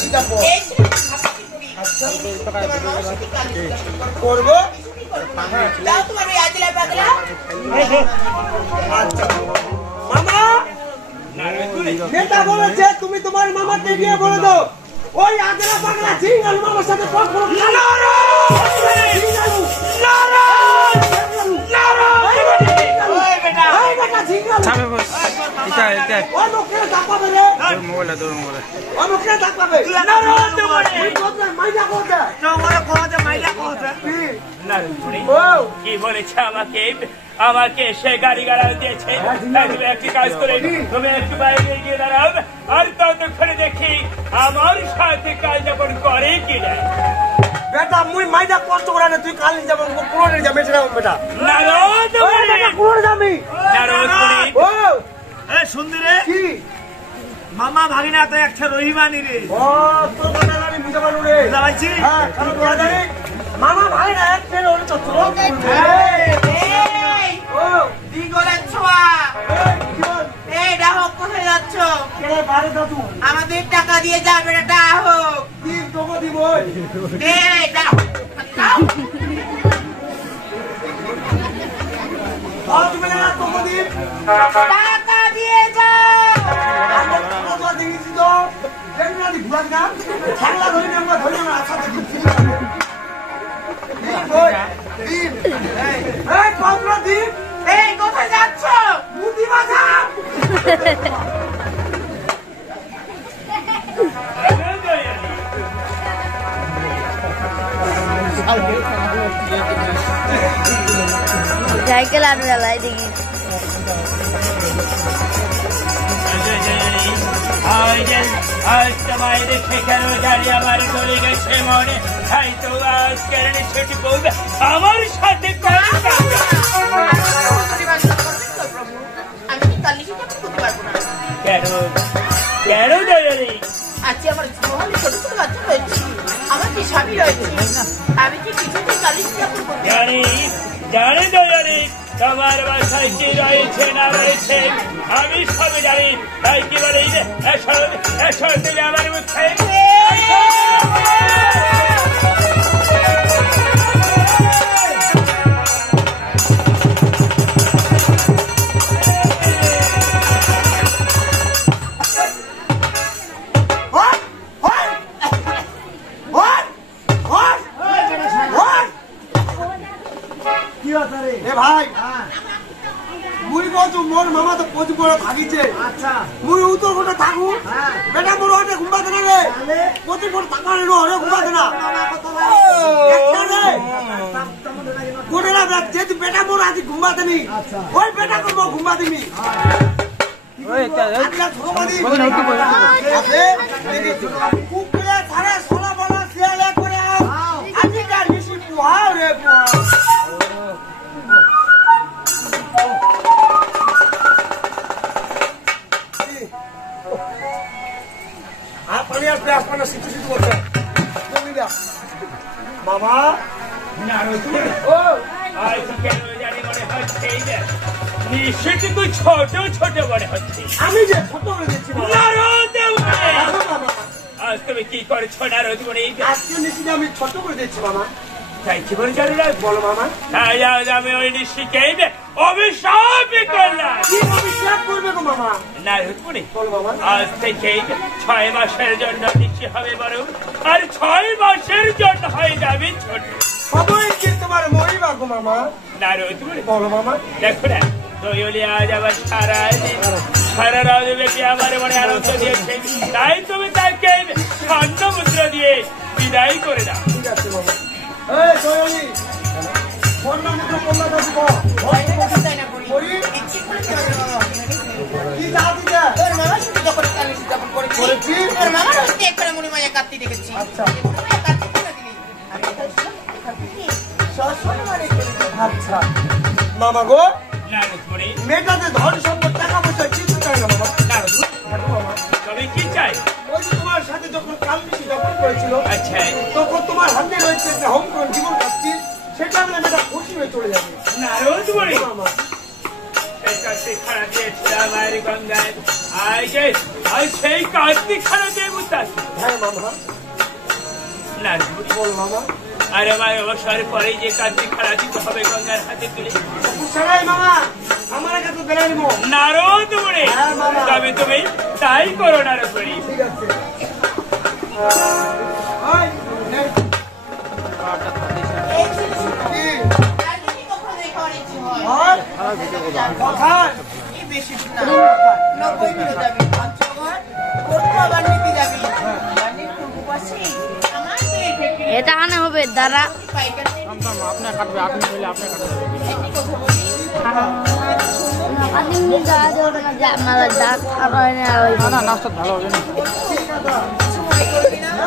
কালিশিটা করবো মামা নেতা বলেছে তুমি তোমার মামাকে গিয়ে বলে দাও ওই আগেরা পাগলা ঝিঙ্গাল মামার সাথে কি বলেছে আমাকে আমাকে সে গাড়ি গাড়া দিয়েছে একটি কাজ করে তুমি একটু বাইরে গিয়ে দাঁড়াও আর ততক্ষণে দেখি আমার সাথে কাজ যখন করে কি না বেটা মুই মাইদা কষ্ট করে না তুই কাল যাব কোন যাবে সেটা বেটা নারদ কোন যাবি নারদ ও এ সুন্দরে কি মামা ভাগিনা তো একটা রহিমানি রে ও তো কথা জানি বুঝা পারু রে বুঝা পাইছি হ্যাঁ কারণ তোরা জানি মামা ভাগিনা একটা ওর তো তো এই ও দিগলের ছোয়া এই ডাহো কোথায় যাচ্ছ কে বারে দাদু আমাদের টাকা দিয়ে যাবে না ডাহো কি তোকে দিব এই ডাহো তুমি না তোকে দিব টাকা দিয়ে যাও আমরা তো দেখি তো দেখনা দি ঘুরা না ছাগলা ধরে আমরা ধরে না আশা দেখি এই পাঁচটা দিন এই কোথায় যাচ্ছ বুদ্ধি বাজা সাইকেল আর বেলায় দেখি আজ তোমায় দেখে কেন জানি আমার গলে গেছে মনে তাই তো আজ কেন ছুটি বলবে আমার সাথে আমি কি কালিশিটা করতে পারবো না কেন কেন দয়ালি আজকে আমার মহলে ছোট ছোট বাচ্চা রয়েছে আমার কি স্বামী রয়েছে আমি কি কিছুতেই কালিশিটা করবো জানি জানি দয়ালি তোমার বাসায় কি রয়েছে না রয়েছে আমি সবই জানি তাই কি বলে এসো তুমি আমার মুখে ভাই মুই কচু মোর মামা তো প্রচুর বড় ভাগিছে আচ্ছা মুই উত্তর কোটা থাকু বেটা মোর অনেক ঘুমাতে না রে প্রচুর বড় থাকা রে ঘুমাতে না কোটে না যেহেতু বেটা মোর আজ ঘুমাতে নি ওই বেটা করবো ঘুমাতে নি কুকুরে ছাড়া সোনা বলা শিয়ালে করে আমি কার বেশি পোহাও রে মামা নিশ্চয় তুই ছোট ছোট মনে হচ্ছে আমি যে ছোট করে দিচ্ছি আজ তুমি কি করেছো নারদ মনে আজকে নিশ্চিত আমি ছোট করে দিচ্ছি মামা তাই কি বলে জানি না বলো মামা তাই আজ আমি ওই নিশ্চিকে অভিশাপ করলাম কি অভিশাপ করবে গো মামা নারদ মনে বলো মামা আজ থেকে 6 মাসের জন্য নিশ্চয় হবে বড় আর 6 মাসের জন্য হয়ে যাবে ছোট সবাই কি তোমার মহিমা গো মামা নারদ মনে বলো মামা দেখো না দয়ালি আজ আবার সারা রাত ব্যাপী আমার মনে আনন্দ দিয়েছে তাই তুমি তাকে স্বর্ণ মুদ্রা দিয়ে বিদায় করে দাও ঠিক আছে মামা এই দয়ালি স্বর্ণ মুদ্রা কন্যা দাবি করি কি দাবি দে তোর মামার সাথে যখন কালিশিটা করেছি তোর মামার সাথে একবারে মনে মায়া কাটতে দেখেছি আচ্ছা আচ্ছা মামা গো মেয়েটাতে ধন সম্পদ টাকা পয়সা কিছু চাই না মামা তবে কি চাই ওই যে তোমার সাথে যখন কালমিশি যখন করেছিল আচ্ছা তখন তোমার হাতে রয়েছে একটা হোমগ্রহণ জীবন কাটছি সেটা আমি মেয়েটা খুশি হয়ে চলে যাবে নারদ মনে মামা কার্তিক খানা দিয়েছিলাম আর গঙ্গায় আজ সেই কার্তিক খানা দিয়ে চাচি হ্যাঁ মামা নারদমণি বল মামা আর আমার অবসর পরে যে কাজে খাড়া দিতে হবে গঙ্গার হাতে তুলে সারাই মামা আমার কাছে বেড়ে নিব নারদমণি হ্যাঁ, মামা। তবে তুমি তাই করো নারদমণি ঠিক আছে ওই, নে। এই ছিল শুনো। রাজনীতি কখনো দেখা অনেক হয়। আর যাবে। কোথায় এই বেশি দূর না। 90 মিনিট যাবি। পঞ্চগড়, কোর্ট আবার নিতে যাবি। বাড়ির পূর্ব পাশে আমার তো এই ফ্যাক্টরি এটা আনা হবে দাঁড়া পাইকারি আপনার কাটবে আপনি হইলে আপনার কাটবে একটি কথা বলি। আপনি যা দেবেন না যে আপনারা যা খাবেন আর ওই না নাস্তা ভালো হবে না সময় করবি না।